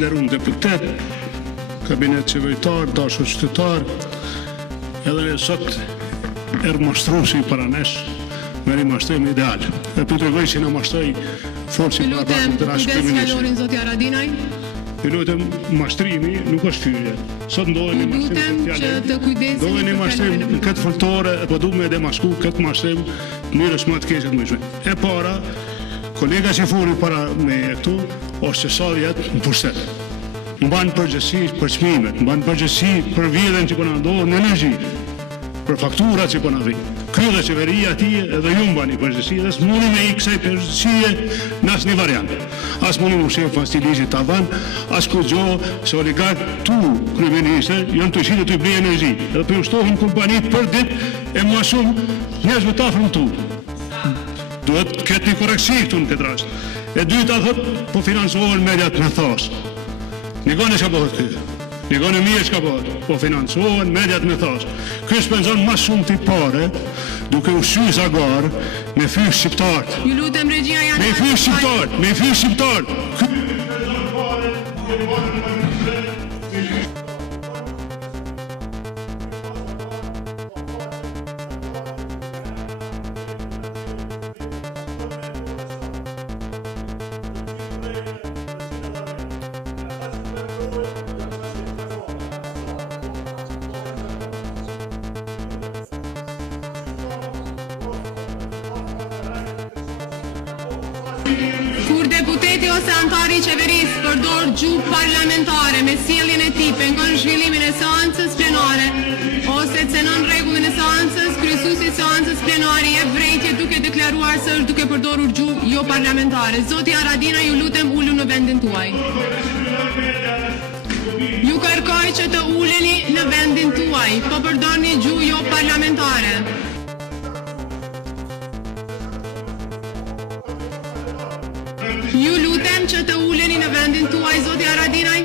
nderuar deputet, kabinet qeveritar, dashur qytetar, edhe sot mashtruesi para nesh me mashtrim ideal. E pyetoj që na mashtoi forsi para të rashkëmërisë. Zoti Haradinaj. Ju lutem, mashtrimi nuk është hyrje. Sot ndodhen një mashtrim në këtë foltore, po duhet me demasku këtë mashtrim në mënyrë më të keqe të mundshme. E para, kolega që foli para me këtu, është që sa vjet në pushtet. Mban përgjegjësi për çmimet, mban përgjegjësi për vjedhjen që po na ndodh në energji, për fakturat që po na vijnë. Ky dhe qeveria atij edhe ju mbani përgjegjësi dhe s'mundi me i kësaj përgjegjësie në asnjë variant. As mundi më shef pas të ligjit tavan, as kurrë se oligark tu kryeministër janë të shitë të bëjë energji. Edhe po ushtohen kompanitë për ditë e më shumë njerëz të afërm tu. Duhet të ketë një korreksi këtu në këtë rast. E dyta thotë po financohen mediat me thash. Nikoni çka bëhet këtu. Nikoni mirë çka bëhet. Po financohen mediat me thash. Ky shpenzon më shumë ti parë duke u shqyr zagar me fysh shqiptar. Ju lutem regjia janë. Me fysh shqiptar, me fysh shqiptar. Kur deputeti ose antari i qeverisë përdor gjuhë parlamentare me sjelljen e tij pengon zhvillimin e seancës plenare ose cenon rregullin e seancës, kryesuesi i seancës plenare jep vërejtje duke deklaruar se është duke përdorur gjuhë jo parlamentare. Zoti Haradinaj, ju lutem ulu në vendin tuaj. Ju kërkoj që të uleni në vendin tuaj, po përdorni gjuhë jo parlamentare. Ju lutem që të uleni në vendin tuaj, zoti Haradinaj.